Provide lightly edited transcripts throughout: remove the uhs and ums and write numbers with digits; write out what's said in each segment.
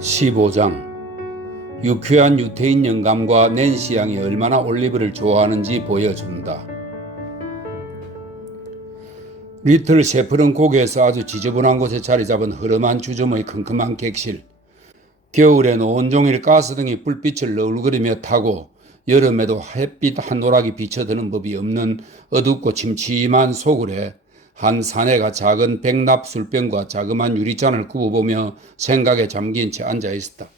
15장. 유쾌한 유태인 영감과 낸시 양이 얼마나 올리브를 좋아하는지 보여준다. 리틀 셰플은 고개에서 아주 지저분한 곳에 자리 잡은 흐름한 주점의 컴컴한 객실. 겨울엔 온종일 가스등이 불빛을 너울거리며 타고 여름에도 햇빛 한 노락이 비쳐드는 법이 없는 어둡고 침침한 소굴에 한 사내가 작은 백납 술병과 자그마한 유리잔을 굽어보며 생각에 잠긴 채 앉아 있었다.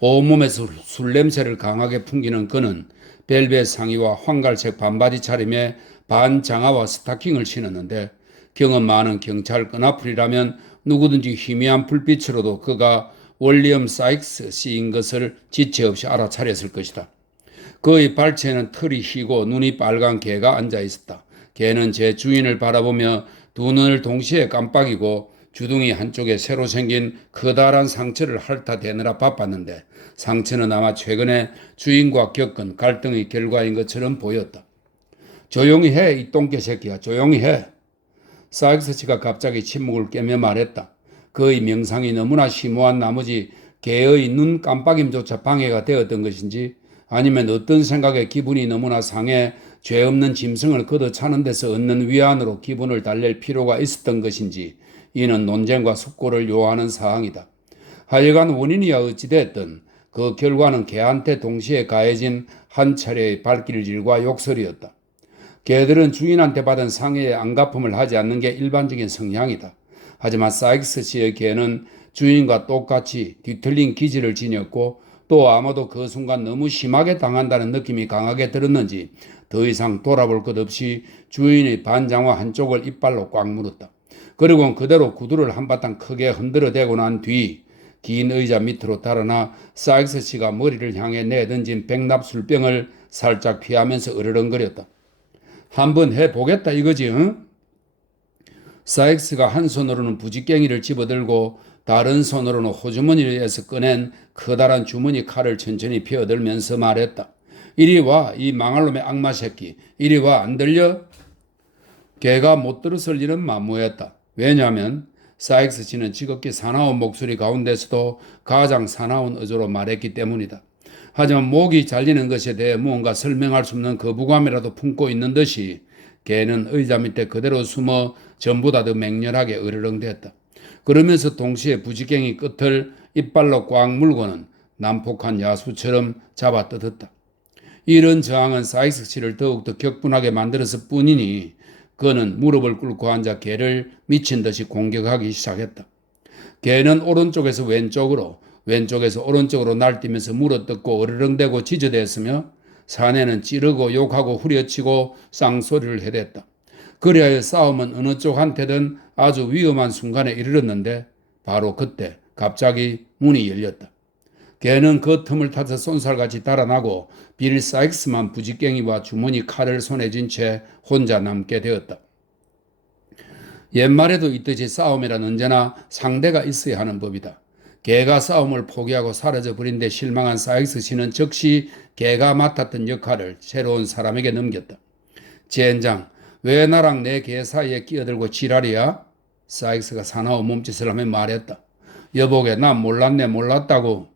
온몸에서 술 냄새를 강하게 풍기는 그는 벨벳 상의와 황갈색 반바지 차림에 반장화와 스타킹을 신었는데 경험 많은 경찰 끈앞풀이라면 누구든지 희미한 불빛으로도 그가 월리엄 사익스 씨인 것을 지체 없이 알아차렸을 것이다. 그의 발치에는 털이 희고 눈이 빨간 개가 앉아 있었다. 개는 제 주인을 바라보며 두 눈을 동시에 깜빡이고 주둥이 한쪽에 새로 생긴 커다란 상처를 핥아대느라 바빴는데 상처는 아마 최근에 주인과 겪은 갈등의 결과인 것처럼 보였다. 조용히 해, 이 똥개 새끼야. 조용히 해. 사익스 씨가 갑자기 침묵을 깨며 말했다. 그의 명상이 너무나 심오한 나머지 개의 눈 깜빡임조차 방해가 되었던 것인지 아니면 어떤 생각에 기분이 너무나 상해 죄 없는 짐승을 걷어차는 데서 얻는 위안으로 기분을 달랠 필요가 있었던 것인지 이는 논쟁과 숙고를 요하는 사항이다. 하여간 원인이야 어찌됐든 그 결과는 개한테 동시에 가해진 한 차례의 발길질과 욕설이었다. 개들은 주인한테 받은 상해의 안갚음을 하지 않는 게 일반적인 성향이다. 하지만 사익스 씨의 개는 주인과 똑같이 뒤틀린 기질을 지녔고 또 아마도 그 순간 너무 심하게 당한다는 느낌이 강하게 들었는지 더 이상 돌아볼 것 없이 주인의 반장화 한쪽을 이빨로 꽉 물었다. 그리고는 그대로 구두를 한바탕 크게 흔들어대고 난 뒤 긴 의자 밑으로 달아나 사익스 씨가 머리를 향해 내던진 백납 술병을 살짝 피하면서 으르렁거렸다. 한번 해보겠다 이거지, 응? 사익스가 한 손으로는 부지깽이를 집어들고 다른 손으로는 호주머니에서 꺼낸 커다란 주머니 칼을 천천히 펴들면서 말했다. 이리 와, 이 망할놈의 악마 새끼. 이리 와, 안 들려? 개가 못 들었을 일은 만무했다. 왜냐하면 사익스 씨는 지극히 사나운 목소리 가운데서도 가장 사나운 어조로 말했기 때문이다. 하지만 목이 잘리는 것에 대해 무언가 설명할 수 없는 거부감이라도 품고 있는 듯이 개는 의자 밑에 그대로 숨어 전보다 더 맹렬하게 으르렁댔다. 그러면서 동시에 부지깽이 끝을 이빨로 꽉 물고는 난폭한 야수처럼 잡아 뜯었다. 이런 저항은 사익스 씨를 더욱더 격분하게 만들었을 뿐이니 그는 무릎을 꿇고 앉아 개를 미친 듯이 공격하기 시작했다. 개는 오른쪽에서 왼쪽으로 왼쪽에서 오른쪽으로 날뛰면서 물어뜯고 어르렁대고 지저댔으며 사내는 찌르고 욕하고 후려치고 쌍소리를 해댔다. 그리하여 싸움은 어느 쪽한테든 아주 위험한 순간에 이르렀는데 바로 그때 갑자기 문이 열렸다. 개는 그 틈을 타서 쏜살같이 달아나고 빌 사익스만 부지깽이와 주머니 칼을 손에 쥔 채 혼자 남게 되었다. 옛말에도 있듯이 싸움이란 언제나 상대가 있어야 하는 법이다. 개가 싸움을 포기하고 사라져버린 데 실망한 사익스 씨는 즉시 개가 맡았던 역할을 새로운 사람에게 넘겼다. 젠장, 왜 나랑 내 개 사이에 끼어들고 지랄이야? 사익스가 사나운 몸짓을 하며 말했다. 여보게, 난 몰랐다고.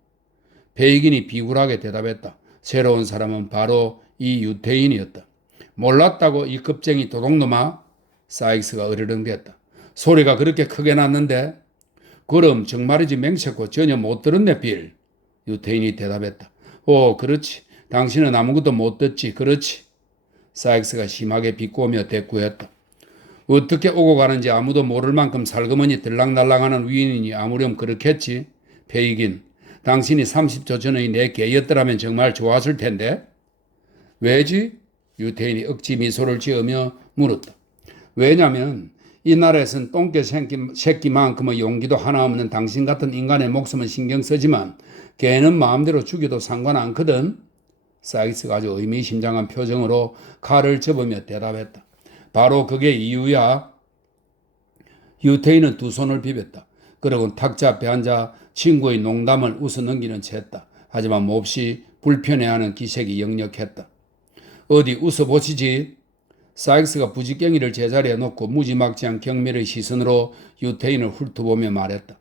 베이긴이 비굴하게 대답했다. 새로운 사람은 바로 이 유태인이었다. 몰랐다고 이 겁쟁이 도둑놈아? 사익스가 으르렁댔다. 소리가 그렇게 크게 났는데? 그럼 정말이지 맹세코 전혀 못 들었네 빌. 유태인이 대답했다. 오, 그렇지. 당신은 아무것도 못 듣지. 그렇지. 사익스가 심하게 비꼬며 대꾸했다. 어떻게 오고 가는지 아무도 모를 만큼 살그머니 들락날락하는 위인이니 아무렴 그렇겠지. 베이긴, 당신이 30초 전의 내 개였더라면 정말 좋았을 텐데. 왜지? 유태인이 억지 미소를 지으며 물었다. 왜냐면 이 나라에선 똥개 새끼만큼의 용기도 하나 없는 당신 같은 인간의 목숨은 신경 쓰지만 개는 마음대로 죽여도 상관 않거든. 사익스가 아주 의미심장한 표정으로 칼을 접으며 대답했다. 바로 그게 이유야. 유태인은 두 손을 비볐다. 그러고 탁자 앞에 앉아 친구의 농담을 웃어넘기는 채 했다. 하지만 몹시 불편해하는 기색이 역력했다. 어디 웃어보시지. 사익스가 부지깽이를 제자리에 놓고 무지막지한 경멸의 시선으로 유태인을 훑어보며 말했다.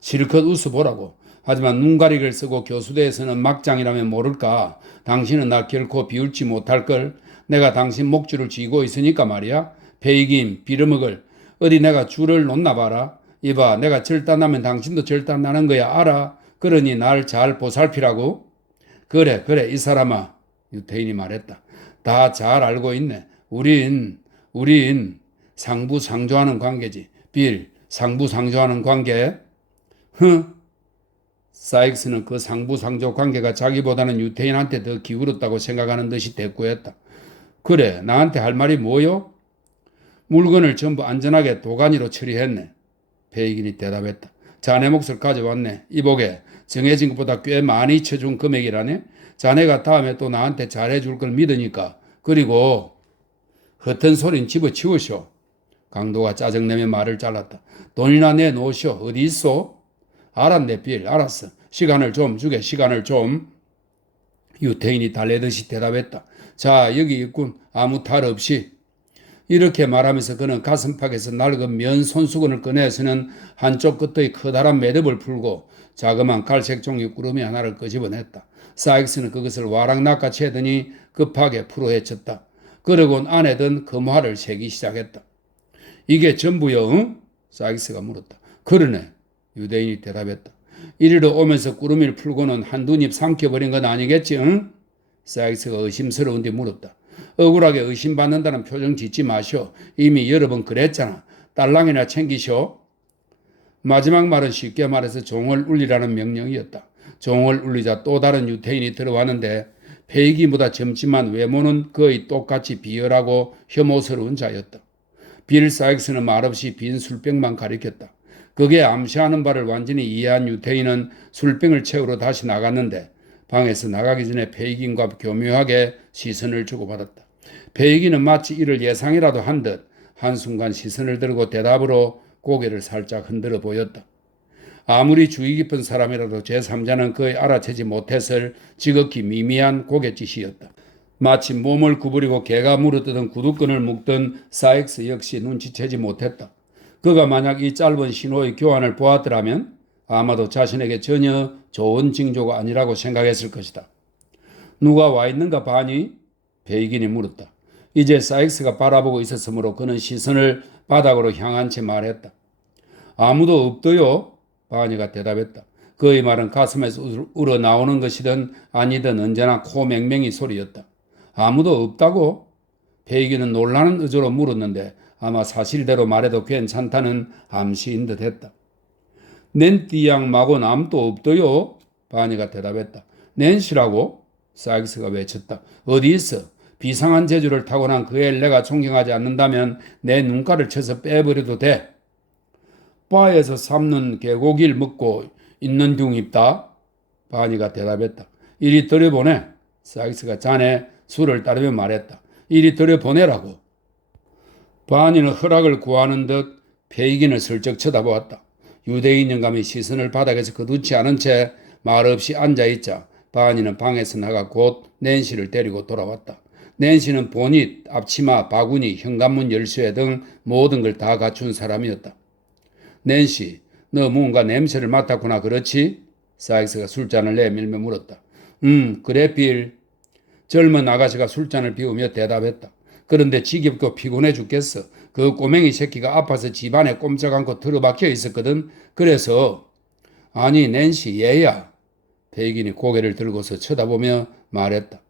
실컷 웃어보라고. 하지만 눈가리를 쓰고 교수대에서는 막장이라면 모를까. 당신은 나 결코 비울지 못할 걸. 내가 당신 목줄을 쥐고 있으니까 말이야. 베이긴 빌어먹을. 어디 내가 줄을 놓나 봐라. 이봐, 내가 절단나면 당신도 절단나는 거야. 알아? 그러니 날 잘 보살피라고. 그래 이 사람아. 유태인이 말했다. 다 잘 알고 있네. 우린 상부상조하는 관계지. 빌, 상부상조하는 관계? 사익스는 그 상부상조 관계가 자기보다는 유태인한테 더 기울었다고 생각하는 듯이 대꾸했다. 그래, 나한테 할 말이 뭐요? 물건을 전부 안전하게 도가니로 처리했네. 베이긴이 대답했다. 자네 몫을 가져왔네. 이보게, 정해진 것보다 꽤 많이 쳐준 금액이라네. 자네가 다음에 또 나한테 잘해줄 걸 믿으니까. 그리고 허튼 소린 집어치우쇼. 강도가 짜증내며 말을 잘랐다. 돈이나 내놓으쇼. 어디 있어? 알았네, 빌. 알았어. 시간을 좀 주게. 시간을 좀. 유태인이 달래듯이 대답했다. 자, 여기 있군. 아무 탈 없이. 이렇게 말하면서 그는 가슴팍에서 낡은 면 손수건을 꺼내서는 한쪽 끝의 커다란 매듭을 풀고 자그마한 갈색 종이 구름이 하나를 끄집어냈다. 사익스는 그것을 와락 낚아채더니 급하게 풀어헤쳤다. 그러곤 안에 든 금화를 세기 시작했다. 이게 전부요? 응? 사익스가 물었다. 그러네. 유대인이 대답했다. 이리로 오면서 구름이를 풀고는 한두 입 삼켜버린 건 아니겠지? 응? 사익스가 의심스러운 뒤 물었다. 억울하게 의심받는다는 표정 짓지 마시오. 이미 여러 번 그랬잖아. 딸랑이나 챙기시오. 마지막 말은 쉽게 말해서 종을 울리라는 명령이었다. 종을 울리자 또 다른 유태인이 들어왔는데 페이기보다 젊지만 외모는 거의 똑같이 비열하고 혐오스러운 자였다. 빌 사익스는 말없이 빈 술병만 가리켰다. 그게 암시하는 바를 완전히 이해한 유태인은 술병을 채우러 다시 나갔는데 방에서 나가기 전에 페이긴과 교묘하게 시선을 주고받았다. 페이긴은 마치 이를 예상이라도 한 듯 한순간 시선을 들고 대답으로 고개를 살짝 흔들어 보였다. 아무리 주의 깊은 사람이라도 제3자는 거의 알아채지 못했을 지극히 미미한 고갯짓이었다. 마치 몸을 구부리고 개가 물어뜯은 구두끈을 묶던 사익스 역시 눈치채지 못했다. 그가 만약 이 짧은 신호의 교환을 보았더라면 아마도 자신에게 전혀 좋은 징조가 아니라고 생각했을 것이다. 누가 와 있는가 바니? 베이긴이 물었다. 이제 사익스가 바라보고 있었으므로 그는 시선을 바닥으로 향한 채 말했다. 아무도 없도요? 바니가 대답했다. 그의 말은 가슴에서 우러나오는 것이든 아니든 언제나 코맹맹이 소리였다. 아무도 없다고? 베이긴은 놀라는 의조로 물었는데 아마 사실대로 말해도 괜찮다는 암시인 듯 했다. 낸띠양 마곤 아무도 없도요? 바니가 대답했다. 낸시라고? 사익스가 외쳤다. 어디 있어? 비상한 재주를 타고난 그 애를 내가 존경하지 않는다면 내 눈가를 쳐서 빼버려도 돼. 바에서 삶는 개고기를 먹고 있는 중입다. 바니가 대답했다. 이리 들여보내. 사익스가 자네 술을 따르며 말했다. 이리 들여보내라고. 바니는 허락을 구하는 듯 페이긴을 슬쩍 쳐다보았다. 유대인 영감이 시선을 바닥에서 거두지 않은 채 말없이 앉아있자 바니는 방에서 나가 곧 낸시를 데리고 돌아왔다. 낸시는 보닛, 앞치마, 바구니, 현관문 열쇠 등 모든 걸 다 갖춘 사람이었다. 낸시, 너 뭔가 냄새를 맡았구나 그렇지? 사익스가 술잔을 내밀며 물었다. 그래 빌. 젊은 아가씨가 술잔을 비우며 대답했다. 그런데 지겹고 피곤해 죽겠어. 그 꼬맹이 새끼가 아파서 집안에 꼼짝 않고 들어박혀 있었거든. 그래서 아니 낸시 얘야. 베이긴이 고개를 들고서 쳐다보며 말했다.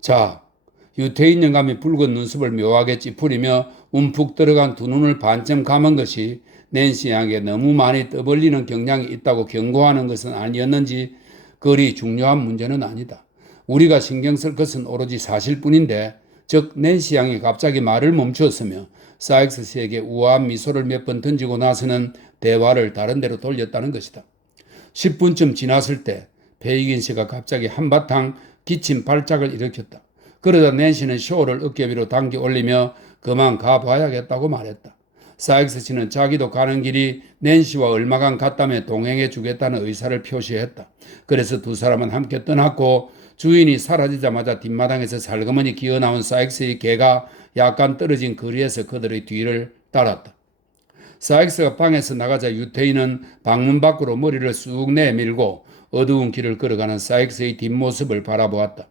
자, 유태인 영감이 붉은 눈썹을 묘하게 찌푸리며 움푹 들어간 두 눈을 반쯤 감은 것이 낸시 양에게 너무 많이 떠벌리는 경향이 있다고 경고하는 것은 아니었는지 그리 중요한 문제는 아니다. 우리가 신경 쓸 것은 오로지 사실뿐인데 즉 낸시 양이 갑자기 말을 멈추었으며 사익스 씨에게 우아한 미소를 몇 번 던지고 나서는 대화를 다른 데로 돌렸다는 것이다. 10분쯤 지났을 때 베이긴 씨가 갑자기 한바탕 기침 발작을 일으켰다. 그러다 낸시는 쇼를 어깨 위로 당겨 올리며 그만 가봐야겠다고 말했다. 사익스 씨는 자기도 가는 길이 낸시와 얼마간 같다며 동행해 주겠다는 의사를 표시했다. 그래서 두 사람은 함께 떠났고 주인이 사라지자마자 뒷마당에서 살그머니 기어나온 사익스의 개가 약간 떨어진 거리에서 그들의 뒤를 따랐다. 사익스가 방에서 나가자 유태인은 방문 밖으로 머리를 쑥 내밀고 어두운 길을 걸어가는 사익스의 뒷모습을 바라보았다.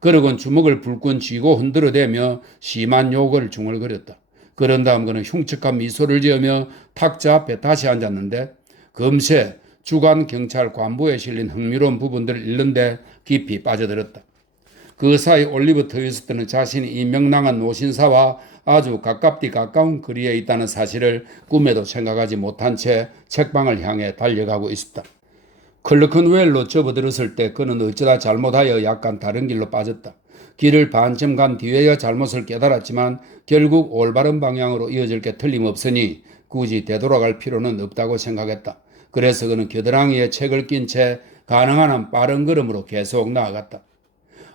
그러곤 주먹을 불끈 쥐고 흔들어대며 심한 욕을 중얼거렸다. 그런 다음 그는 흉측한 미소를 지으며 탁자 앞에 다시 앉았는데 금세 주간 경찰 관부에 실린 흥미로운 부분들을 읽는데 깊이 빠져들었다. 그 사이 올리브 트위스트는 자신이 이 명랑한 노신사와 아주 가깝디 가까운 거리에 있다는 사실을 꿈에도 생각하지 못한 채 책방을 향해 달려가고 있었다. 클르큰웰로 접어들었을 때 그는 어쩌다 잘못하여 약간 다른 길로 빠졌다. 길을 반쯤 간 뒤에야 잘못을 깨달았지만 결국 올바른 방향으로 이어질 게 틀림없으니 굳이 되돌아갈 필요는 없다고 생각했다. 그래서 그는 겨드랑이에 책을 낀 채 가능한 한 빠른 걸음으로 계속 나아갔다.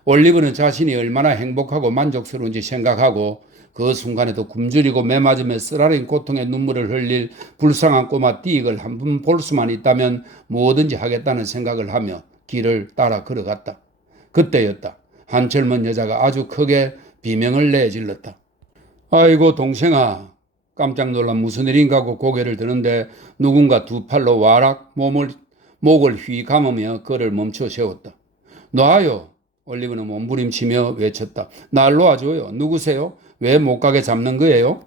올리브는 자신이 얼마나 행복하고 만족스러운지 생각하고 그 순간에도 굶주리고 매맞으며 쓰라린 고통의 눈물을 흘릴 불쌍한 꼬마 띠익을 한 번 볼 수만 있다면 뭐든지 하겠다는 생각을 하며 길을 따라 걸어갔다. 그때였다. 한 젊은 여자가 아주 크게 비명을 내질렀다. 아이고 동생아. 깜짝 놀란 무슨 일인가 하고 고개를 드는데 누군가 두 팔로 와락 목을 휘 감으며 그를 멈춰 세웠다. 놔요. 올리브는 몸부림치며 외쳤다. 날 놓아줘요. 누구세요? 왜 못 가게 잡는 거예요?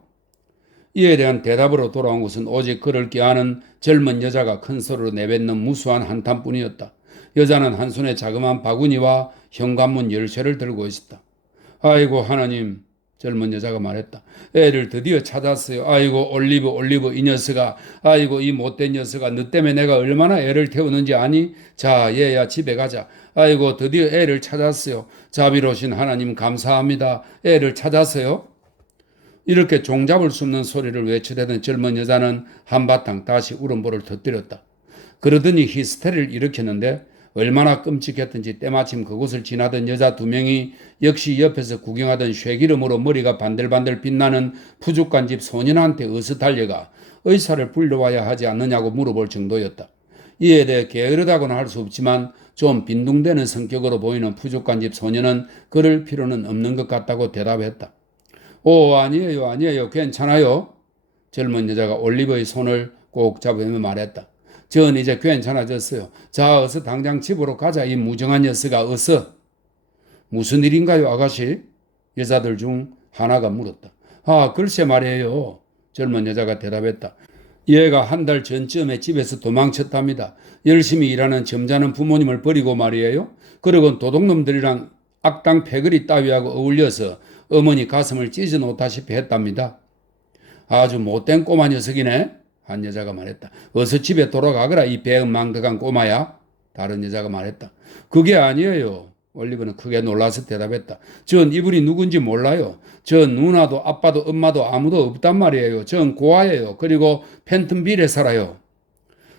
이에 대한 대답으로 돌아온 것은 오직 그를 껴안은 젊은 여자가 큰 소리로 내뱉는 무수한 한탄뿐이었다. 여자는 한 손에 자그마한 바구니와 현관문 열쇠를 들고 있었다. 아이고 하나님, 젊은 여자가 말했다. 애를 드디어 찾았어요. 아이고 올리브 이 녀석아. 아이고 이 못된 녀석아. 너 때문에 내가 얼마나 애를 태우는지 아니? 자 얘야 집에 가자. 아이고 드디어 애를 찾았어요. 자비로우신 하나님 감사합니다. 애를 찾았어요. 이렇게 종잡을 수 없는 소리를 외쳐대던 젊은 여자는 한바탕 다시 울음보를 터뜨렸다. 그러더니 히스테리를 일으켰는데 얼마나 끔찍했던지 때마침 그곳을 지나던 여자 두 명이 역시 옆에서 구경하던 쇠기름으로 머리가 반들반들 빛나는 푸죽간 집 소년한테 어서 달려가 의사를 불러와야 하지 않느냐고 물어볼 정도였다. 이에 대해 게으르다고는 할 수 없지만 좀 빈둥대는 성격으로 보이는 푸죽간 집 소년은 그럴 필요는 없는 것 같다고 대답했다. 오 아니에요 괜찮아요. 젊은 여자가 올리브의 손을 꼭 잡으며 말했다. 전 이제 괜찮아졌어요. 자 어서 당장 집으로 가자 이 무정한 녀석아 어서. 무슨 일인가요 아가씨? 여자들 중 하나가 물었다. 아 글쎄 말이에요. 젊은 여자가 대답했다. 얘가 한 달 전쯤에 집에서 도망쳤답니다. 열심히 일하는 점잖은 부모님을 버리고 말이에요. 그리고 도둑놈들이랑 악당 패거리 따위하고 어울려서 어머니 가슴을 찢어 놓다시피 했답니다. 아주 못된 꼬마 녀석이네. 한 여자가 말했다. 어서 집에 돌아가거라 이 배은망덕한 꼬마야. 다른 여자가 말했다. 그게 아니에요. 올리브는 크게 놀라서 대답했다. 전 이분이 누군지 몰라요. 전 누나도 아빠도 엄마도 아무도 없단 말이에요. 전 고아예요. 그리고 팬텀빌에 살아요.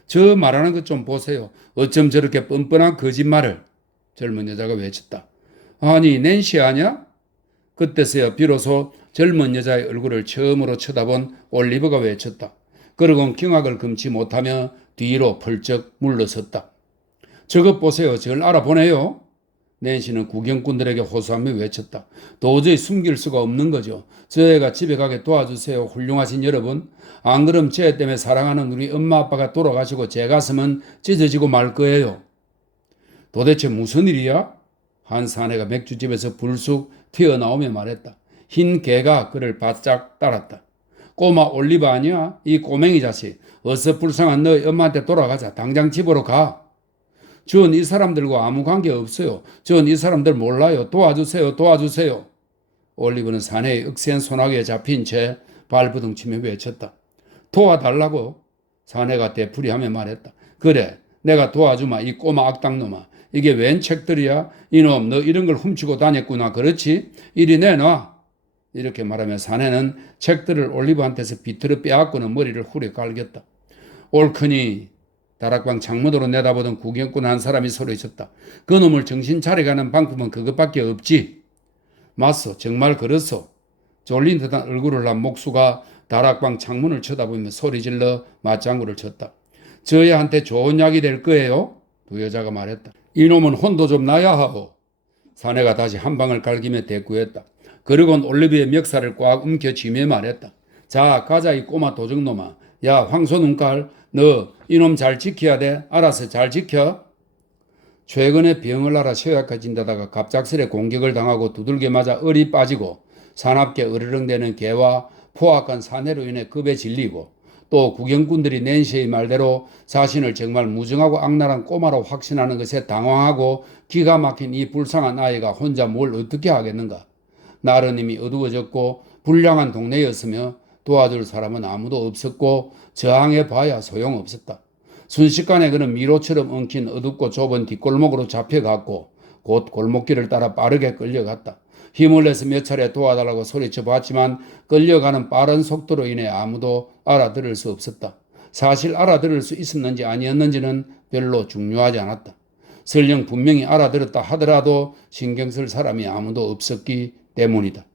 저 말하는 것 좀 보세요. 어쩜 저렇게 뻔뻔한 거짓말을. 젊은 여자가 외쳤다. 아니 낸시 아냐? 그때서야 비로소 젊은 여자의 얼굴을 처음으로 쳐다본 올리브가 외쳤다. 그러곤 경악을 금치 못하며 뒤로 펄쩍 물러섰다. 저것 보세요. 저를 알아보네요. 낸시는 구경꾼들에게 호소하며 외쳤다. 도저히 숨길 수가 없는 거죠. 저 애가 집에 가게 도와주세요. 훌륭하신 여러분. 안 그럼 저 애 때문에 사랑하는 우리 엄마 아빠가 돌아가시고 제 가슴은 찢어지고 말 거예요. 도대체 무슨 일이야? 한 사내가 맥주집에서 불쑥 튀어나오며 말했다. 흰 개가 그를 바짝 따랐다. 꼬마 올리브 아니야? 이 꼬맹이 자식. 어서 불쌍한 너희 엄마한테 돌아가자. 당장 집으로 가. 전 이 사람들과 아무 관계 없어요. 전 이 사람들 몰라요. 도와주세요. 올리브는 사내의 억센 소나기에 잡힌 채 발부둥치며 외쳤다. 도와달라고? 사내가 되풀이하며 말했다. 그래 내가 도와주마 이 꼬마 악당놈아. 이게 웬 책들이야? 이놈 너 이런 걸 훔치고 다녔구나. 그렇지? 이리 내놔. 이렇게 말하며 사내는 책들을 올리브한테서 비틀어 빼앗고는 머리를 후려 갈겼다. 옳거니 다락방 창문으로 내다보던 구경꾼 한 사람이 소리쳤다. 그놈을 정신 차려가는 방법은 그것밖에 없지. 맞소 정말 그렇소. 졸린 듯한 얼굴을 한 목수가 다락방 창문을 쳐다보며 소리질러 맞장구를 쳤다. 저희한테 좋은 약이 될 거예요. 두 여자가 말했다. 이놈은 혼도 좀 나야 하오. 사내가 다시 한 방을 갈기며 대꾸했다. 그러곤 올리브의 멱살을 꽉 움켜쥐며 말했다. 자 가자 이 꼬마 도적놈아. 야, 황소 눈깔, 너 이놈 잘 지켜야 돼. 알아서 잘 지켜. 최근에 병을 앓아 쇠약해진다다가 갑작스레 공격을 당하고 두들겨 맞아 얼이 빠지고 사납게 으르렁대는 개와 포악한 사내로 인해 급에 질리고 또 구경꾼들이 낸시의 말대로 자신을 정말 무정하고 악랄한 꼬마로 확신하는 것에 당황하고 기가 막힌 이 불쌍한 아이가 혼자 뭘 어떻게 하겠는가. 나르님이 어두워졌고 불량한 동네였으며 도와줄 사람은 아무도 없었고 저항해봐야 소용없었다. 순식간에 그는 미로처럼 엉킨 어둡고 좁은 뒷골목으로 잡혀갔고 곧 골목길을 따라 빠르게 끌려갔다. 힘을 내서 몇 차례 도와달라고 소리쳐 봤지만 끌려가는 빠른 속도로 인해 아무도 알아들을 수 없었다. 사실 알아들을 수 있었는지 아니었는지는 별로 중요하지 않았다. 설령 분명히 알아들었다 하더라도 신경 쓸 사람이 아무도 없었기 때문이다.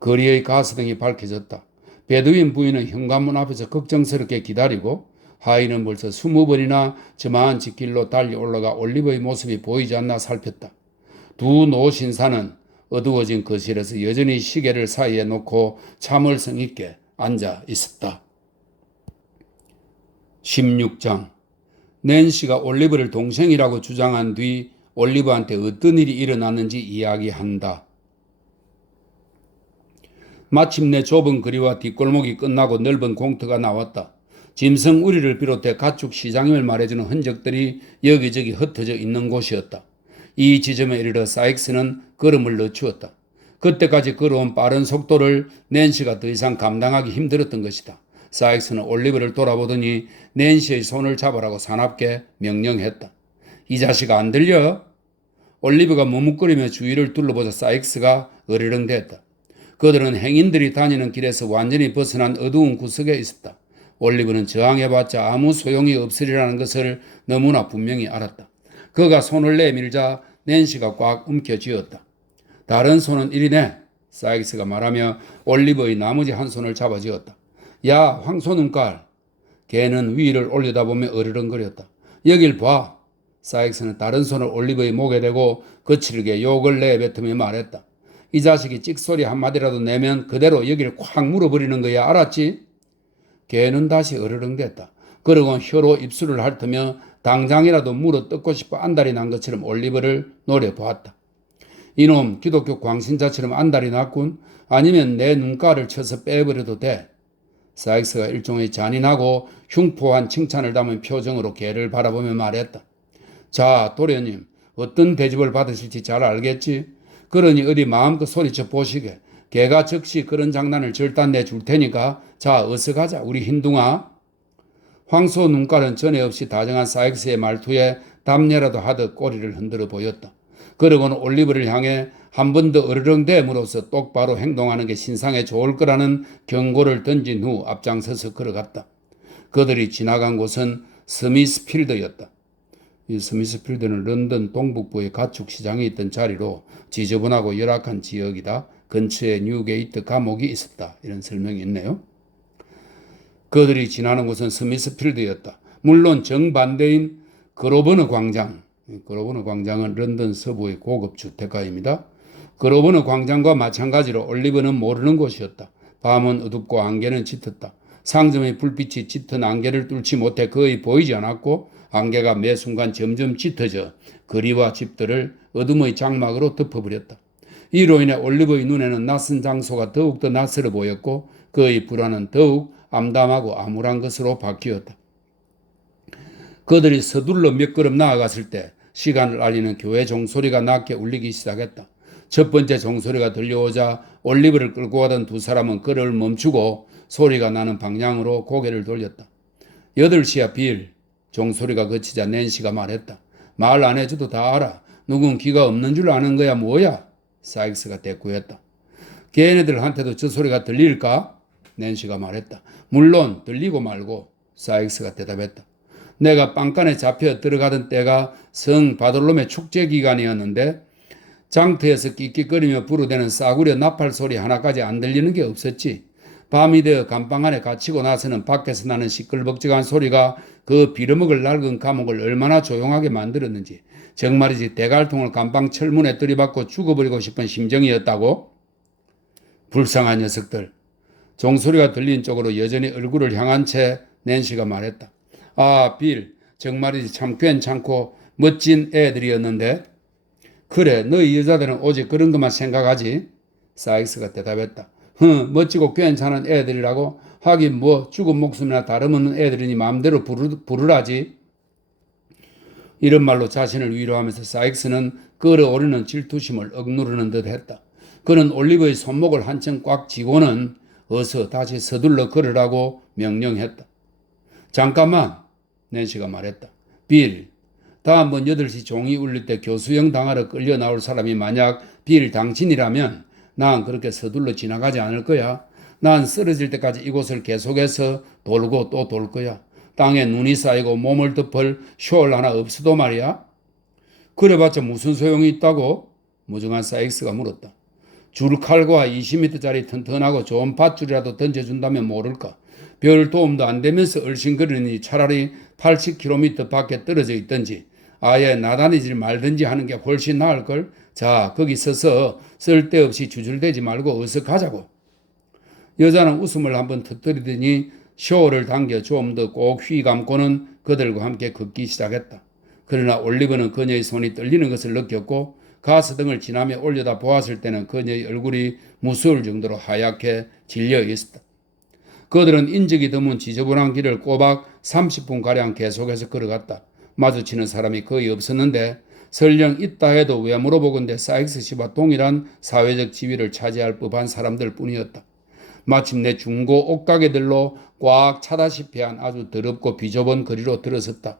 거리의 가스등이 밝혀졌다. 베두인 부인은 현관문 앞에서 걱정스럽게 기다리고 하인은 벌써 20번이나 저마한 뒷길로 달리 올라가 올리브의 모습이 보이지 않나 살폈다. 두 노신사는 어두워진 거실에서 여전히 시계를 사이에 놓고 참을성 있게 앉아 있었다. 16장. 낸시가 올리브를 동생이라고 주장한 뒤 올리브한테 어떤 일이 일어났는지 이야기한다. 마침내 좁은 거리와 뒷골목이 끝나고 넓은 공터가 나왔다. 짐승 우리를 비롯해 가축 시장임을 말해주는 흔적들이 여기저기 흩어져 있는 곳이었다. 이 지점에 이르러 사익스는 걸음을 늦추었다. 그때까지 걸어온 빠른 속도를 낸시가 더 이상 감당하기 힘들었던 것이다. 사익스는 올리브를 돌아보더니 낸시의 손을 잡으라고 사납게 명령했다. 이 자식아 안 들려? 올리브가 머뭇거리며 주위를 둘러보자 사익스가 으르렁댔다. 그들은 행인들이 다니는 길에서 완전히 벗어난 어두운 구석에 있었다. 올리브는 저항해봤자 아무 소용이 없으리라는 것을 너무나 분명히 알았다. 그가 손을 내밀자 낸시가 꽉 움켜쥐었다. 다른 손은 이리네. 사익스가 말하며 올리브의 나머지 한 손을 잡아쥐었다. 야, 황소 눈깔. 걔는 위를 올려다보며 어르렁거렸다. 여길 봐. 사익스는 다른 손을 올리브의 목에 대고 거칠게 욕을 내뱉으며 말했다. 이 자식이 찍소리 한마디라도 내면 그대로 여길 콱 물어버리는 거야. 알았지? 걔는 다시 어르렁댔다. 그러고 혀로 입술을 핥으며 당장이라도 물어 뜯고 싶어 안달이 난 것처럼 올리브를 노려보았다. 이놈 기독교 광신자처럼 안달이 났군. 아니면 내 눈가를 쳐서 빼버려도 돼. 사익스가 일종의 잔인하고 흉포한 칭찬을 담은 표정으로 걔를 바라보며 말했다. 자, 도련님, 어떤 대접을 받으실지 잘 알겠지? 그러니 어디 마음껏 소리쳐 보시게. 걔가 즉시 그런 장난을 절단 내줄 테니까 자, 어서 가자, 우리 흰둥아. 황소 눈깔은 전에 없이 다정한 사익스의 말투에 답례라도 하듯 꼬리를 흔들어 보였다. 그러고는 올리브를 향해 한 번 더 어르렁댐으로써 똑바로 행동하는 게 신상에 좋을 거라는 경고를 던진 후 앞장서서 걸어갔다. 그들이 지나간 곳은 스미스필드였다. 이 스미스필드는 런던 동북부의 가축 시장이 있던 자리로 지저분하고 열악한 지역이다. 근처에 뉴게이트 감옥이 있었다. 이런 설명이 있네요. 그들이 지나는 곳은 스미스필드였다. 물론 정반대인 그로버너 광장. 그로버너 광장은 런던 서부의 고급 주택가입니다. 그로버너 광장과 마찬가지로 올리브는 모르는 곳이었다. 밤은 어둡고 안개는 짙었다. 상점의 불빛이 짙은 안개를 뚫지 못해 거의 보이지 않았고 안개가 매 순간 점점 짙어져 거리와 집들을 어둠의 장막으로 덮어버렸다. 이로 인해 올리브의 눈에는 낯선 장소가 더욱더 낯설어 보였고 그의 불안은 더욱 암담하고 암울한 것으로 바뀌었다. 그들이 서둘러 몇 걸음 나아갔을 때 시간을 알리는 교회 종소리가 낮게 울리기 시작했다. 첫 번째 종소리가 들려오자 올리브를 끌고 가던 두 사람은 걸음을 멈추고 소리가 나는 방향으로 고개를 돌렸다. 8시야 빌. 종소리가 그치자 낸시가 말했다. 말 안 해줘도 다 알아. 누군 귀가 없는 줄 아는 거야 뭐야? 사익스가 대꾸했다. 걔네들한테도 저 소리가 들릴까? 낸시가 말했다. 물론 들리고 말고. 사익스가 대답했다. 내가 빵간에 잡혀 들어가던 때가 성 바돌롬의 축제 기간이었는데 장터에서 끽끽거리며 부르대는 싸구려 나팔 소리 하나까지 안 들리는 게 없었지. 밤이 되어 감방 안에 갇히고 나서는 밖에서 나는 시끌벅적한 소리가 그 빌어먹을 낡은 감옥을 얼마나 조용하게 만들었는지. 정말이지 대갈통을 감방 철문에 들이받고 죽어버리고 싶은 심정이었다고? 불쌍한 녀석들. 종소리가 들린 쪽으로 여전히 얼굴을 향한 채 낸시가 말했다. 아, 빌, 정말이지 참 괜찮고 멋진 애들이었는데. 그래, 너희 여자들은 오직 그런 것만 생각하지? 사익스가 대답했다. 멋지고 괜찮은 애들이라고? 하긴 뭐 죽은 목숨이나 다름없는 애들이니 마음대로 부르라지. 이런 말로 자신을 위로하면서 사익스는 끓어오르는 질투심을 억누르는 듯 했다. 그는 올리브의 손목을 한층 꽉 쥐고는 어서 다시 서둘러 걸으라고 명령했다. 잠깐만, 낸시가 말했다. 빌, 다음번 8시 종이 울릴 때 교수형 당하러 끌려 나올 사람이 만약 빌 당신이라면 난 그렇게 서둘러 지나가지 않을 거야. 난 쓰러질 때까지 이곳을 계속해서 돌고 또 돌 거야. 땅에 눈이 쌓이고 몸을 덮을 숄 하나 없어도 말이야. 그래봤자 무슨 소용이 있다고? 무정한 사익스가 물었다. 줄칼과 20m짜리 튼튼하고 좋은 밧줄이라도 던져준다면 모를까. 별 도움도 안 되면서 얼씬거리니 차라리 80km 밖에 떨어져 있든지 아예 나다니질 말든지 하는 게 훨씬 나을걸. 자, 거기 서서 쓸데없이 주줄대지 말고 어서 가자고. 여자는 웃음을 한번 터뜨리더니 쇼를 당겨 좀 더 꼭 휘감고는 그들과 함께 걷기 시작했다. 그러나 올리브는 그녀의 손이 떨리는 것을 느꼈고 가스등을 지나며 올려다 보았을 때는 그녀의 얼굴이 무서울 정도로 하얗게 질려 있었다. 그들은 인적이 드문 지저분한 길을 꼬박 30분가량 계속해서 걸어갔다. 마주치는 사람이 거의 없었는데 설령 있다 해도 왜 물어보건대 사익스 씨와 동일한 사회적 지위를 차지할 법한 사람들 뿐이었다. 마침내 중고 옷가게들로 꽉 차다시피 한 아주 더럽고 비좁은 거리로 들어섰다.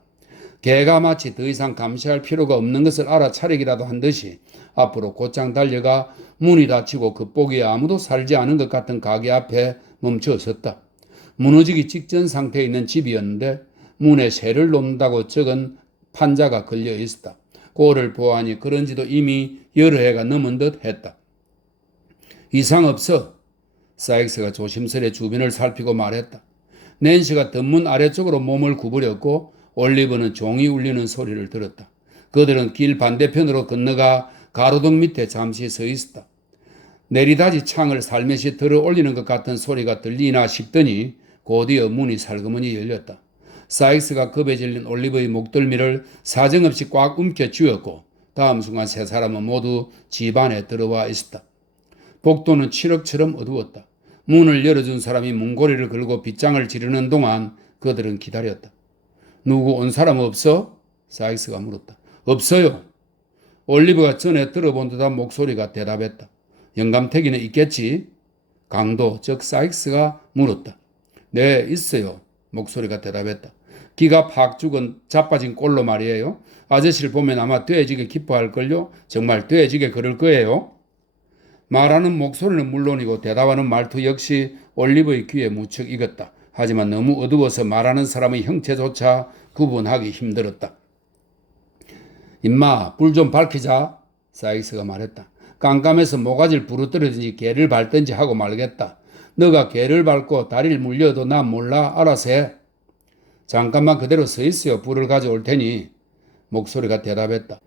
개가 마치 더 이상 감시할 필요가 없는 것을 알아차리기라도 한 듯이 앞으로 곧장 달려가 문이 닫히고 겉보기에 아무도 살지 않은 것 같은 가게 앞에 멈춰 섰다. 무너지기 직전 상태에 있는 집이었는데 문에 새를 놓는다고 적은 판자가 걸려 있었다. 꼴을 보아하니 그런지도 이미 여러 해가 넘은 듯 했다. 이상 없어. 사익스가 조심스레 주변을 살피고 말했다. 낸시가 덧문 아래쪽으로 몸을 구부렸고 올리브는 종이 울리는 소리를 들었다. 그들은 길 반대편으로 건너가 가로등 밑에 잠시 서 있었다. 내리다지 창을 살며시 들어 올리는 것 같은 소리가 들리나 싶더니 곧이어 문이 살그머니 열렸다. 사익스가 겁에 질린 올리브의 목덜미를 사정없이 꽉 움켜쥐었고 다음 순간 세 사람은 모두 집 안에 들어와 있었다. 복도는 칠흑처럼 어두웠다. 문을 열어준 사람이 문고리를 걸고 빗장을 지르는 동안 그들은 기다렸다. 누구 온 사람 없어? 사익스가 물었다. 없어요. 올리브가 전에 들어본 듯한 목소리가 대답했다. 영감태기는 있겠지? 강도, 즉 사익스가 물었다. 네, 있어요. 목소리가 대답했다. 기가 팍 죽은 자빠진 꼴로 말이에요. 아저씨를 보면 아마 되어지게 기뻐할걸요? 정말 되어지게 그럴 거예요? 말하는 목소리는 물론이고 대답하는 말투 역시 올리브의 귀에 무척 익었다. 하지만 너무 어두워서 말하는 사람의 형체조차 구분하기 힘들었다. 임마, 불 좀 밝히자. 사익스가 말했다. 깜깜해서 모가지를 부러뜨리든지 개를 밟든지 하고 말겠다. 너가 개를 밟고 다리를 물려도 난 몰라. 알아서 해. 잠깐만 그대로 서 있어요. 불을 가져올 테니. 목소리가 대답했다.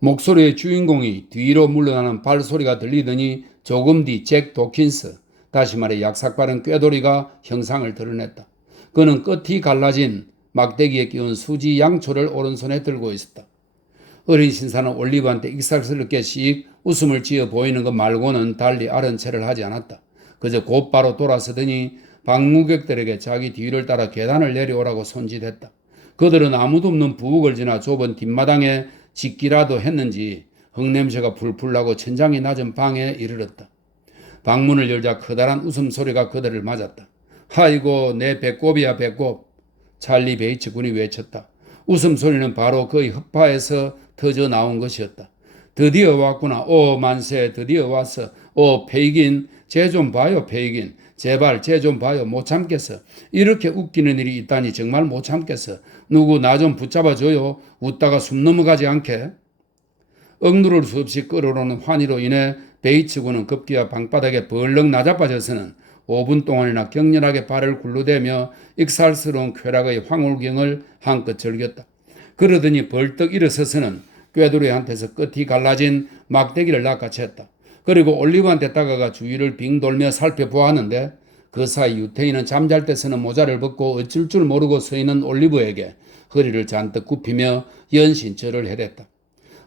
목소리의 주인공이 뒤로 물러나는 발소리가 들리더니 조금 뒤 잭 도킨스, 다시 말해 약삭빠른 꾀돌이가 형상을 드러냈다. 그는 끝이 갈라진 막대기에 끼운 수지 양초를 오른손에 들고 있었다. 어린 신사는 올리브한테 익살스럽게 씩 웃음을 지어 보이는 것 말고는 달리 아른 체를 하지 않았다. 그저 곧바로 돌아서더니 방문객들에게 자기 뒤를 따라 계단을 내려오라고 손짓했다. 그들은 아무도 없는 부엌을 지나 좁은 뒷마당에 짓기라도 했는지 흙냄새가 풀풀 나고 천장이 낮은 방에 이르렀다. 방문을 열자 커다란 웃음소리가 그들을 맞았다. 아이고 내 배꼽이야 배꼽. 찰리 베이츠 군이 외쳤다. 웃음소리는 바로 그의 흑파에서 터져 나온 것이었다. 드디어 왔구나. 오 만세 드디어 왔어. 오 페이긴 쟤 좀 봐요 페이긴. 제발 쟤 좀 봐요. 못 참겠어. 이렇게 웃기는 일이 있다니 정말 못 참겠어. 누구 나 좀 붙잡아줘요. 웃다가 숨 넘어가지 않게. 억누를 수 없이 끓어오르는 환희로 인해 베이츠군은 급기야 방바닥에 벌렁 낮아빠져서는 5분 동안이나 격렬하게 발을 굴러대며 익살스러운 쾌락의 황홀경을 한껏 즐겼다. 그러더니 벌떡 일어서서는 꾀돌이한테서 끝이 갈라진 막대기를 낚아챘다. 그리고 올리브한테 다가가 주위를 빙 돌며 살펴보았는데 그 사이 유태인은 잠잘 때 쓰는 모자를 벗고 어쩔 줄 모르고 서 있는 올리브에게 허리를 잔뜩 굽히며 연신절을 해댔다.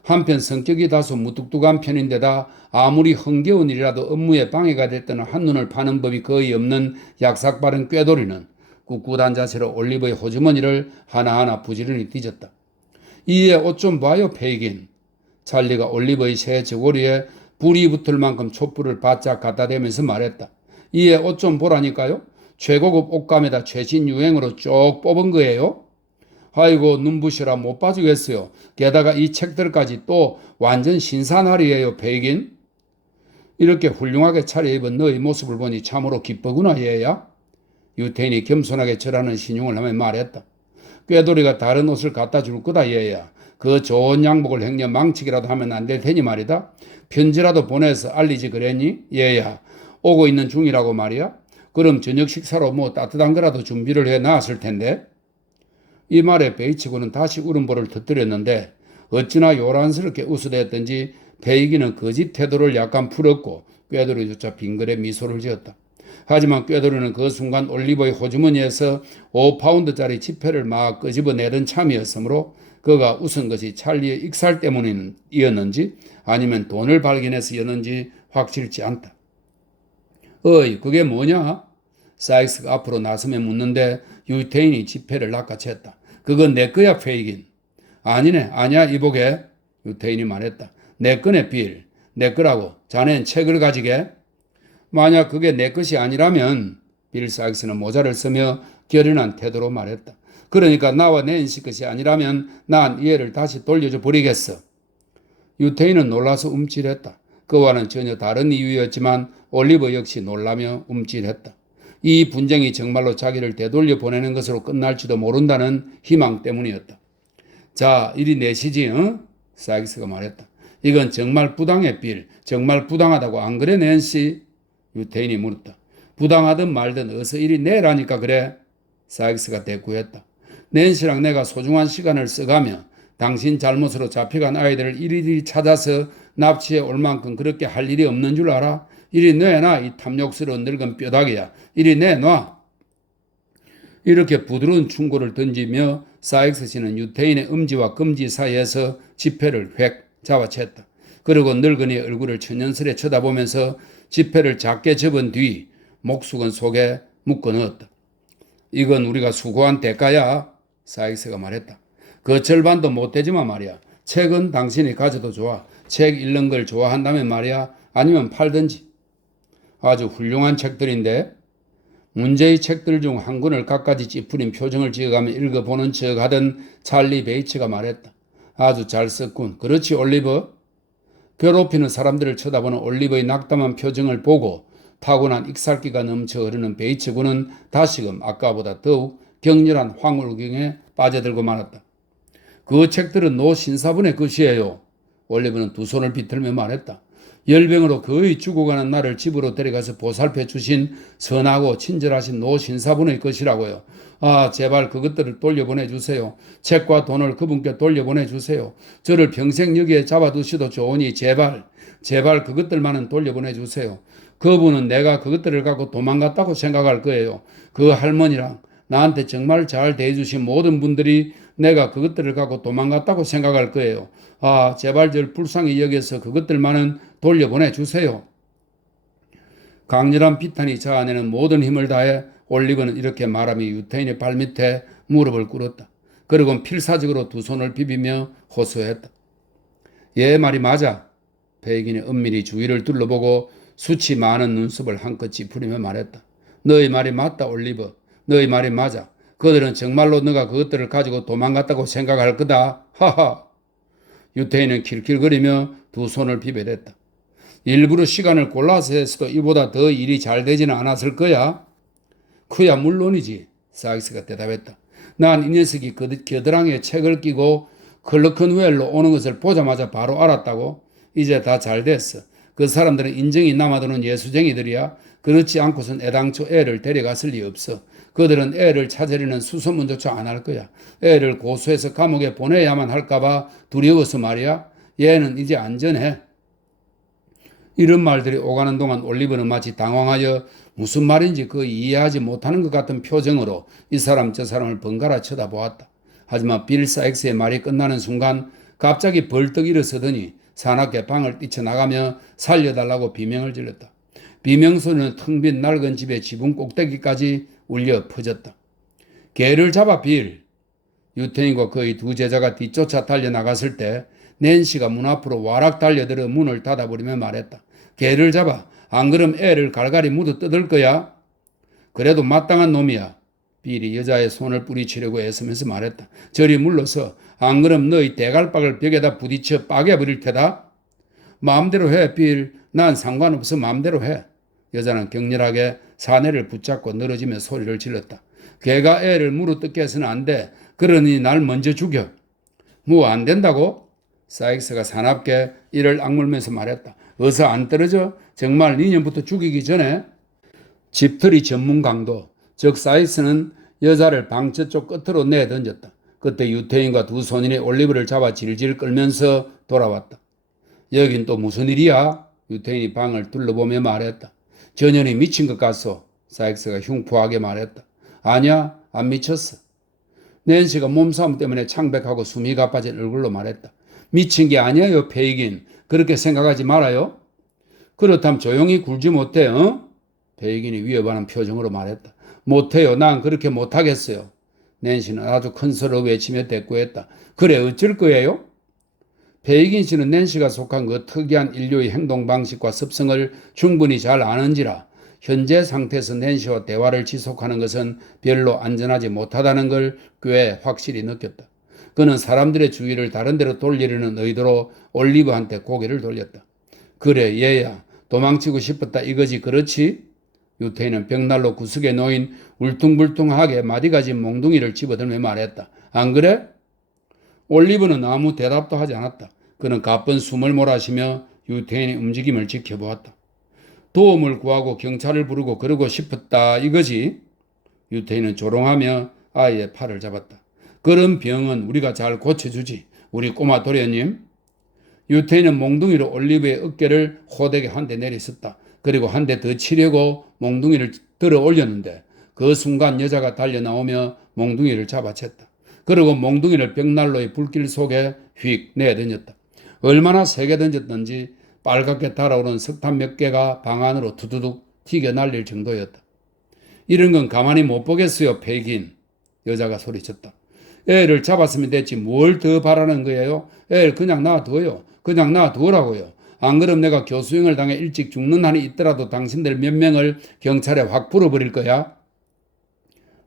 한편 성격이 다소 무뚝뚝한 편인데다 아무리 흥겨운 일이라도 업무에 방해가 됐던 한눈을 파는 법이 거의 없는 약삭빠른 꾀돌이는 꿋꿋한 자세로 올리브의 호주머니를 하나하나 부지런히 뒤졌다. 이에 옷 좀 봐요, 페이긴. 찰리가 올리브의 새 저고리에 불이 붙을 만큼 촛불을 바짝 갖다 대면서 말했다. 이에 옷 좀 보라니까요. 최고급 옷감에다 최신 유행으로 쭉 뽑은 거예요. 아이고 눈부시라 못 봐주겠어요. 게다가 이 책들까지 또 완전 신산할이에요, 페이긴. 이렇게 훌륭하게 차려입은 너의 모습을 보니 참으로 기쁘구나, 얘야. 유태인이 겸손하게 절하는 신용을 하며 말했다. 꾀돌이가 다른 옷을 갖다 줄 거다, 얘야. 그 좋은 양복을 행여 망치기라도 하면 안 될 테니 말이다. 편지라도 보내서 알리지 그랬니, 얘야. 오고 있는 중이라고 말이야. 그럼 저녁 식사로 뭐 따뜻한 거라도 준비를 해 놨을 텐데. 이 말에 베이치군은 다시 울음보를 터뜨렸는데 어찌나 요란스럽게 웃어댔던지 베이기는 거짓 태도를 약간 풀었고 꾀돌이조차 빙그레 미소를 지었다. 하지만 꾀돌이는 그 순간 올리버의 호주머니에서 5파운드짜리 지폐를 막 끄집어내던 참이었으므로 그가 웃은 것이 찰리의 익살 때문이었는지 아니면 돈을 발견해서였는지 확실치 않다. 어이, 그게 뭐냐? 사익스가 앞으로 나서며 묻는데 유태인이 지폐를 낚아챘다. 그건 내 거야, 페이긴. 아니네, 아니야, 이보게. 유태인이 말했다. 내 거네, 빌. 내 거라고. 자넨 책을 가지게. 만약 그게 내 것이 아니라면 빌 사익스는 모자를 쓰며 결연한 태도로 말했다. 그러니까 나와 낸시 것이 아니라면 난 이 애를 다시 돌려줘 버리겠어. 유태인은 놀라서 움찔했다. 그와는 전혀 다른 이유였지만 올리버 역시 놀라며 움찔했다. 이 분쟁이 정말로 자기를 되돌려 보내는 것으로 끝날지도 모른다는 희망 때문이었다. 자, 이리 내시지, 응? 사익스가 말했다. 이건 정말 부당해, 빌. 정말 부당하다고 안 그래, 낸시? 유태인이 물었다. 부당하든 말든 어서 이리 내라니까 그래. 사익스가 대꾸했다. 낸시랑 내가 소중한 시간을 써가며 당신 잘못으로 잡혀간 아이들을 이리저리 찾아서 납치해 올 만큼 그렇게 할 일이 없는 줄 알아? 이리 내놔, 이 탐욕스러운 늙은 뼈다귀야. 이리 내놔. 이렇게 부드러운 충고를 던지며 사익스 씨는 유태인의 음지와 금지 사이에서 지폐를 획 잡아챘다. 그리고 늙은이의 얼굴을 천연스레 쳐다보면서 지폐를 작게 접은 뒤 목수건 속에 묶어 넣었다. 이건 우리가 수고한 대가야, 사익스가 말했다. 그 절반도 못 되지만 말이야. 책은 당신이 가져도 좋아. 책 읽는 걸 좋아한다면 말이야. 아니면 팔든지. 아주 훌륭한 책들인데 문제의 책들 중 한 권을 갖가지 찌푸린 표정을 지어가며 읽어보는 척 하던 찰리 베이츠가 말했다. 아주 잘 썼군. 그렇지, 올리버? 괴롭히는 사람들을 쳐다보는 올리버의 낙담한 표정을 보고 타고난 익살기가 넘쳐 흐르는 베이츠 군은 다시금 아까보다 더욱 격렬한 황홀경에 빠져들고 말았다. 그 책들은 노 신사분의 것이에요. 올리버는 두 손을 비틀며 말했다. 열병으로 거의 죽어가는 나를 집으로 데려가서 보살펴 주신 선하고 친절하신 노 신사분의 것이라고요. 아, 제발 그것들을 돌려보내주세요. 책과 돈을 그분께 돌려보내주세요. 저를 평생 여기에 잡아두셔도 좋으니 제발 그것들만은 돌려보내주세요. 그분은 내가 그것들을 갖고 도망갔다고 생각할 거예요. 그 할머니랑 나한테 정말 잘 대해주신 모든 분들이 내가 그것들을 갖고 도망갔다고 생각할 거예요. 아, 제발 절 불쌍히 여겨서 그것들만은 돌려보내주세요. 강렬한 비탄이 자아내는 모든 힘을 다해 올리버는 이렇게 말하며 유태인의 발밑에 무릎을 꿇었다. 그리고 필사적으로 두 손을 비비며 호소했다. 얘 말이 맞아. 베이긴이 은밀히 주위를 둘러보고 수치 많은 눈썹을 한껏 찌푸리며 말했다. 너의 말이 맞다, 올리버. 너의 말이 맞아. 그들은 정말로 너가 그것들을 가지고 도망갔다고 생각할 거다. 하하. 유태인은 킬킬거리며 두 손을 비벼댔다. 일부러 시간을 골라서 했어도 이보다 더 일이 잘 되지는 않았을 거야. 그야 물론이지, 사익스가 대답했다. 난 이 녀석이 겨드랑이에 책을 끼고 클러큰웰로 오는 것을 보자마자 바로 알았다고. 이제 다 잘 됐어. 그 사람들은 인정이 남아도는 예수쟁이들이야. 그렇지 않고선 애당초 애를 데려갔을 리 없어. 그들은 애를 찾으려는 수소문조차 안 할 거야. 애를 고소해서 감옥에 보내야만 할까봐 두려워서 말이야. 얘는 이제 안전해. 이런 말들이 오가는 동안 올리버는 마치 당황하여 무슨 말인지 그 이해하지 못하는 것 같은 표정으로 이 사람 저 사람을 번갈아 쳐다보았다. 하지만 빌 사익스의 말이 끝나는 순간 갑자기 벌떡 일어서더니 사납게 방을 뛰쳐나가며 살려달라고 비명을 질렀다. 비명소리는 텅 빈 낡은 집의 지붕 꼭대기까지 울려 퍼졌다. 개를 잡아 빌! 유태인과 그의 두 제자가 뒤쫓아 달려나갔을 때 낸시가 문 앞으로 와락 달려들어 문을 닫아버리며 말했다. 개를 잡아! 안 그럼 애를 갈갈이 묻어 뜯을 거야? 그래도 마땅한 놈이야. 빌이 여자의 손을 뿌리치려고 애쓰면서 말했다. 저리 물러서 안 그럼 너희 대갈박을 벽에다 부딪혀 빠개버릴 테다. 마음대로 해 빌. 난 상관없어 마음대로 해. 여자는 격렬하게 사내를 붙잡고 늘어지며 소리를 질렀다. 개가 애를 물어뜯게 해서는 안 돼. 그러니 날 먼저 죽여. 뭐 안 된다고? 사익스가 사납게 이를 악물면서 말했다. 어서 안 떨어져? 정말 니년부터 죽이기 전에. 집털이 전문 강도, 즉 사익스는 여자를 방 저쪽 끝으로 내던졌다. 그때 유태인과 두 소년이 올리브를 잡아 질질 끌면서 돌아왔다. 여긴 또 무슨 일이야? 유태인이 방을 둘러보며 말했다. 전현이 미친 것 같소. 사익스가 흉포하게 말했다. 아니야, 안 미쳤어. 낸시가 몸싸움 때문에 창백하고 숨이 가빠진 얼굴로 말했다. 미친 게 아니에요, 페이긴. 그렇게 생각하지 말아요. 그렇다면 조용히 굴지 못해, 어? 페이긴이 위협하는 표정으로 말했다. 못해요. 난 그렇게 못하겠어요. 낸시는 아주 큰 소리로 외치며 대꾸했다. 그래, 어쩔 거예요? 페이긴 씨는 낸시가 속한 그 특이한 인류의 행동 방식과 습성을 충분히 잘 아는지라 현재 상태에서 낸시와 대화를 지속하는 것은 별로 안전하지 못하다는 걸 꽤 확실히 느꼈다. 그는 사람들의 주의를 다른 데로 돌리려는 의도로 올리브한테 고개를 돌렸다. 그래 얘야 도망치고 싶었다 이거지 그렇지? 유태인은 벽난로 구석에 놓인 울퉁불퉁하게 마디가진 몽둥이를 집어들며 말했다. 안 그래? 올리브는 아무 대답도 하지 않았다. 그는 가쁜 숨을 몰아쉬며 유태인의 움직임을 지켜보았다. 도움을 구하고 경찰을 부르고 그러고 싶었다 이거지? 유태인은 조롱하며 아이의 팔을 잡았다. 그런 병은 우리가 잘 고쳐주지. 우리 꼬마 도련님. 유태인은 몽둥이로 올리브의 어깨를 호되게 한 대 내리쳤다. 그리고 한 대 더 치려고 몽둥이를 들어 올렸는데 그 순간 여자가 달려나오며 몽둥이를 잡아챘다. 그리고 몽둥이를 벽난로의 불길 속에 휙 내던졌다. 얼마나 세게 던졌던지 빨갛게 달아오른 석탄 몇 개가 방 안으로 두두둑 튀겨 날릴 정도였다. 이런 건 가만히 못 보겠어요, 페이긴. 여자가 소리쳤다. 애를 잡았으면 됐지 뭘 더 바라는 거예요? 애를 그냥 놔둬요. 그냥 놔두라고요. 안 그럼 내가 교수형을 당해 일찍 죽는 한이 있더라도 당신들 몇 명을 경찰에 확 불어버릴 거야.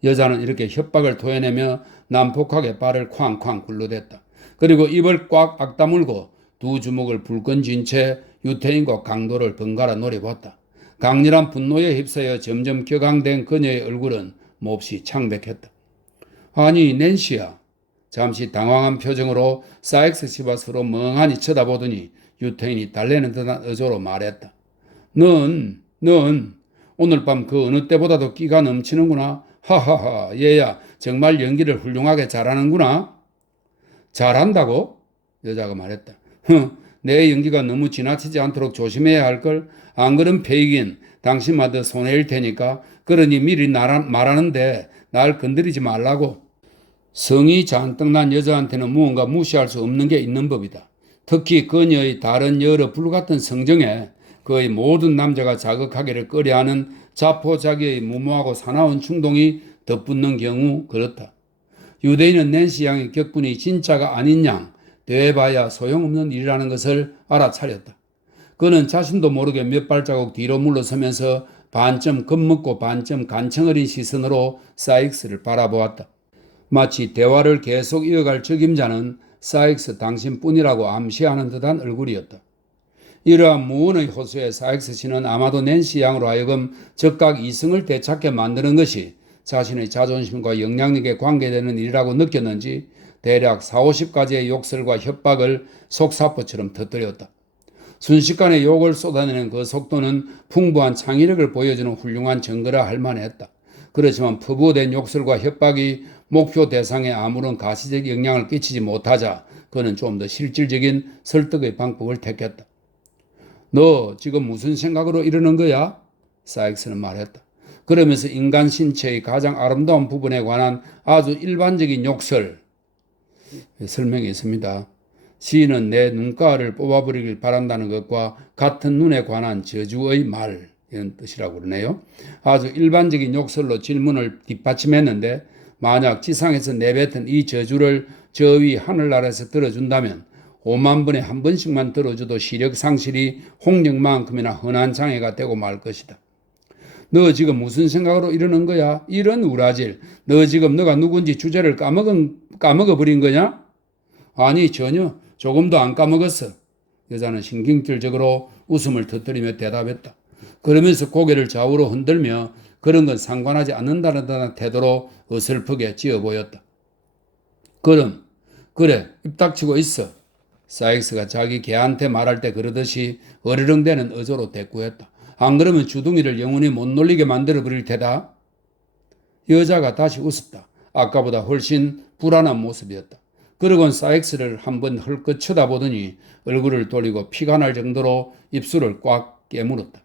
여자는 이렇게 협박을 토해내며 난폭하게 발을 쾅쾅 굴러댔다. 그리고 입을 꽉 악다물고 두 주먹을 불끈 쥔 채 유태인과 강도를 번갈아 노려봤다. 강렬한 분노에 휩싸여 점점 격앙된 그녀의 얼굴은 몹시 창백했다. 아니 낸시야. 잠시 당황한 표정으로 사익스 씨와 서로 멍하니 쳐다보더니 유태인이 달래는 듯한 어조로 말했다. 넌 오늘 밤 그 어느 때보다도 끼가 넘치는구나. 하하하 얘야 정말 연기를 훌륭하게 잘하는구나. 잘한다고? 여자가 말했다. 내 연기가 너무 지나치지 않도록 조심해야 할걸. 안 그럼 페이긴 당신마저 손해일 테니까 그러니 미리 말하는데 날 건드리지 말라고. 성이 잔뜩 난 여자한테는 무언가 무시할 수 없는 게 있는 법이다. 특히 그녀의 다른 여러 불같은 성정에 거의 모든 남자가 자극하기를 꺼려하는 자포자기의 무모하고 사나운 충동이 덧붙는 경우 그렇다. 유대인은 낸시 양의 격분이 진짜가 아닌 양 대봐야 소용없는 일이라는 것을 알아차렸다. 그는 자신도 모르게 몇 발자국 뒤로 물러서면서 반쯤 겁먹고 반쯤 간청 어린 시선으로 사익스를 바라보았다. 마치 대화를 계속 이어갈 적임자는 사익스 당신뿐이라고 암시하는 듯한 얼굴이었다. 이러한 무언의 호소에 사익스 씨는 아마도 낸시 양으로 하여금 즉각 이성을 되찾게 만드는 것이 자신의 자존심과 영향력에 관계되는 일이라고 느꼈는지 대략 40-50가지의 욕설과 협박을 속사포처럼 터뜨렸다. 순식간에 욕을 쏟아내는 그 속도는 풍부한 창의력을 보여주는 훌륭한 증거라 할 만했다. 그렇지만 퍼부어된 욕설과 협박이 목표 대상에 아무런 가시적 영향을 끼치지 못하자 그는 좀 더 실질적인 설득의 방법을 택했다. 너 지금 무슨 생각으로 이러는 거야? 사익스는 말했다. 그러면서 인간 신체의 가장 아름다운 부분에 관한 아주 일반적인 욕설 설명했습니다. 시인은 내 눈가를 뽑아버리길 바란다는 것과 같은 눈에 관한 저주의 말, 이런 뜻이라고 그러네요. 아주 일반적인 욕설로 질문을 뒷받침했는데 만약 지상에서 내뱉은 이 저주를 저 위 하늘나라에서 들어준다면 5만 번에 한 번씩만 들어줘도 시력 상실이 홍역만큼이나 흔한 장애가 되고 말 것이다. 너 지금 무슨 생각으로 이러는 거야? 이런 우라질. 너 지금 너가 누군지 주제를 까먹어버린 거냐? 아니 전혀 조금도 안 까먹었어. 여자는 신경질적으로 웃음을 터뜨리며 대답했다. 그러면서 고개를 좌우로 흔들며 그런 건 상관하지 않는다는 태도로 어설프게 지어 보였다. 그럼 그래 입 닥치고 있어. 사익스가 자기 개한테 말할 때 그러듯이 어르렁대는 어조로 대꾸했다. 안 그러면 주둥이를 영원히 못 놀리게 만들어버릴 테다. 여자가 다시 웃었다. 아까보다 훨씬 불안한 모습이었다. 그러곤 사익스를 한번 헐끗 쳐다보더니 얼굴을 돌리고 피가 날 정도로 입술을 꽉 깨물었다.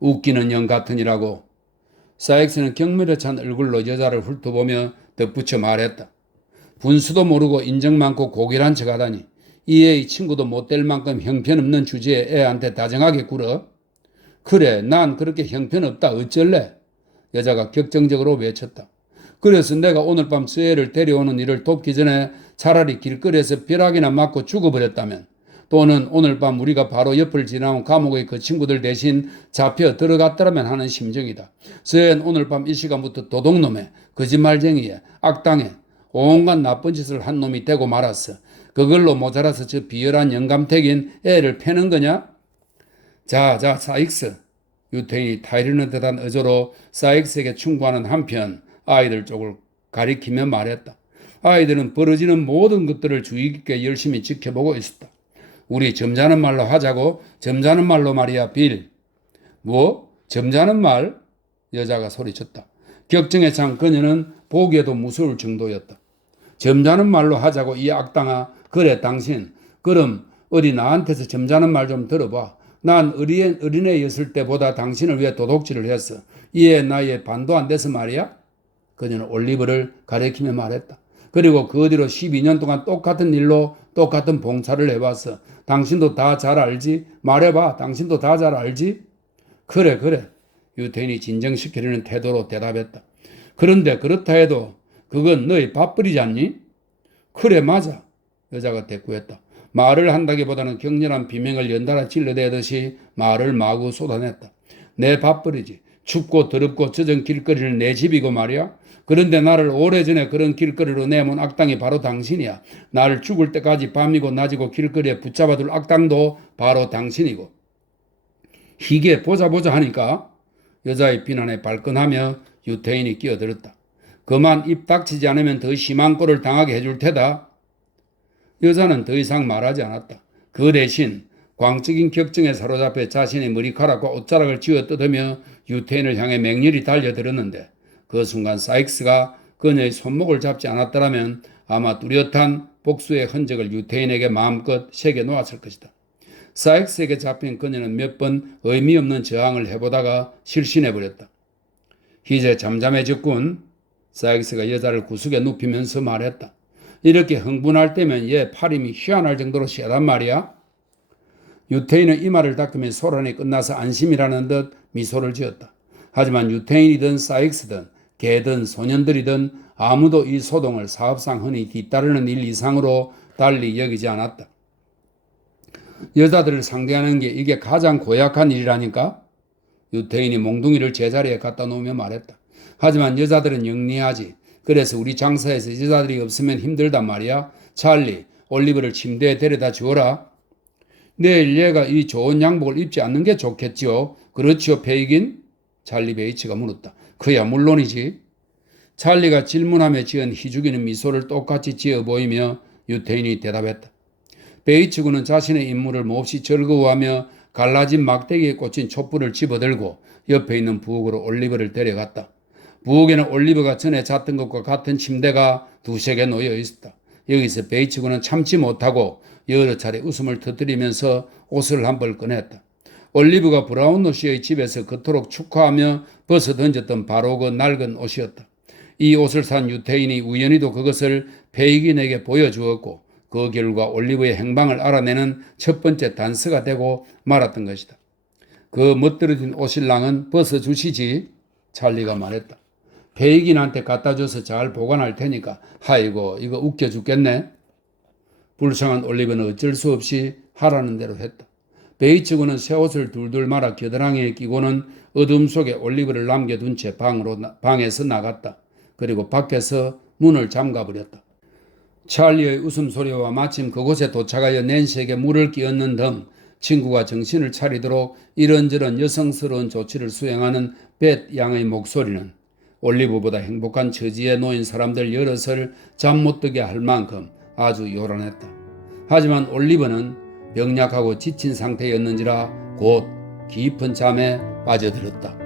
웃기는 영 같으니라고. 사익스는 경멸에 찬 얼굴로 여자를 훑어보며 덧붙여 말했다. 분수도 모르고 인정 많고 고결한 척하다니 이 애의 친구도 못 될 만큼 형편없는 주제에 애한테 다정하게 굴어? 그래 난 그렇게 형편없다 어쩔래? 여자가 격정적으로 외쳤다. 그래서 내가 오늘 밤 저 애를 데려오는 일을 돕기 전에 차라리 길거리에서 벼락이나 맞고 죽어버렸다면 또는 오늘 밤 우리가 바로 옆을 지나온 감옥의 그 친구들 대신 잡혀 들어갔더라면 하는 심정이다. 저 애는 오늘 밤 이 시간부터 도둑놈에 거짓말쟁이에 악당에 온갖 나쁜 짓을 한 놈이 되고 말았어. 그걸로 모자라서 저 비열한 영감택인 애를 패는 거냐? 자, 사익스. 유태인이 타이르는 듯한 어조로 사익스에게 충고하는 한편 아이들 쪽을 가리키며 말했다. 아이들은 벌어지는 모든 것들을 주의 깊게 열심히 지켜보고 있었다. 우리 점잖은 말로 하자고. 점잖은 말로 말이야 빌. 뭐? 점잖은 말? 여자가 소리쳤다. 격정에 찬 그녀는 보기에도 무서울 정도였다. 점잖은 말로 하자고 이 악당아. 그래 당신. 그럼 어디 나한테서 점잖은 말 좀 들어봐. 난 어린애였을 때보다 당신을 위해 도둑질을 했어. 이 애 나이에 반도 안 돼서 말이야. 그녀는 올리브를 가리키며 말했다. 그리고 그 뒤로 12년 동안 똑같은 일로 똑같은 봉사를 해봤어. 당신도 다 잘 알지? 말해봐. 당신도 다 잘 알지? 그래. 유태인이 진정시키려는 태도로 대답했다. 그런데 그렇다 해도 그건 너희 밥벌이지 않니? 그래 맞아. 여자가 대꾸했다. 말을 한다기보다는 격렬한 비명을 연달아 질러대듯이 말을 마구 쏟아냈다. 내 밥벌이지. 춥고 더럽고 젖은 길거리는 내 집이고 말이야. 그런데 나를 오래전에 그런 길거리로 내몬 악당이 바로 당신이야. 나를 죽을 때까지 밤이고 낮이고 길거리에 붙잡아둘 악당도 바로 당신이고. 희게 보자 하니까 여자의 비난에 발끈하며 유태인이 끼어들었다. 그만 입 닥치지 않으면 더 심한 꼴을 당하게 해줄 테다. 여자는 더 이상 말하지 않았다. 그 대신 광적인 격정에 사로잡혀 자신의 머리카락과 옷자락을 쥐어 뜯으며 유태인을 향해 맹렬히 달려들었는데 그 순간 사익스가 그녀의 손목을 잡지 않았더라면 아마 뚜렷한 복수의 흔적을 유태인에게 마음껏 새겨 놓았을 것이다. 사익스에게 잡힌 그녀는 몇 번 의미 없는 저항을 해보다가 실신해버렸다. 이제 잠잠해졌군. 사익스가 여자를 구석에 눕히면서 말했다. 이렇게 흥분할 때면 얘 팔힘이 희한할 정도로 세단 말이야. 유태인은 이마를 닦으며 소란이 끝나서 안심이라는 듯 미소를 지었다. 하지만 유태인이든 사익스든 개든 소년들이든 아무도 이 소동을 사업상 흔히 뒤따르는 일 이상으로 달리 여기지 않았다. 여자들을 상대하는 게 이게 가장 고약한 일이라니까? 유태인이 몽둥이를 제자리에 갖다 놓으며 말했다. 하지만 여자들은 영리하지. 그래서 우리 장사에서 여자들이 없으면 힘들단 말이야. 찰리, 올리브를 침대에 데려다 주어라. 내일 얘가 이 좋은 양복을 입지 않는 게 좋겠지요. 그렇지요, 페이긴? 찰리 베이츠가 물었다. 그야 물론이지. 찰리가 질문하며 지은 희죽이는 미소를 똑같이 지어 보이며 유태인이 대답했다. 베이츠 군은 자신의 임무를 몹시 즐거워하며 갈라진 막대기에 꽂힌 촛불을 집어들고 옆에 있는 부엌으로 올리브를 데려갔다. 부엌에는 올리브가 전에 잤던 것과 같은 침대가 두세 개 놓여 있었다. 여기서 베이츠 군은 참지 못하고 여러 차례 웃음을 터뜨리면서 옷을 한 벌 꺼냈다. 올리브가 브라운로 씨의 집에서 그토록 축하하며 벗어 던졌던 바로 그 낡은 옷이었다. 이 옷을 산 유태인이 우연히도 그것을 페이긴에게 보여주었고 그 결과 올리브의 행방을 알아내는 첫 번째 단서가 되고 말았던 것이다. 그 멋들어진 옷신랑은 벗어주시지, 찰리가 말했다. 페이긴한테 갖다 줘서 잘 보관할 테니까. 아이고, 이거 웃겨 죽겠네. 불쌍한 올리브는 어쩔 수 없이 하라는 대로 했다. 베이츠 군은 새 옷을 둘둘 말아 겨드랑이에 끼고는 어둠 속에 올리브를 남겨둔 채 방에서 나갔다. 그리고 밖에서 문을 잠가버렸다. 찰리의 웃음소리와 마침 그곳에 도착하여 낸시에게 물을 끼얹는 등 친구가 정신을 차리도록 이런저런 여성스러운 조치를 수행하는 벳 양의 목소리는 올리브보다 행복한 처지에 놓인 사람들 여럿을 잠 못 들게 할 만큼 아주 요란했다. 하지만 올리브는 병약하고 지친 상태였는지라 곧 깊은 잠에 빠져들었다.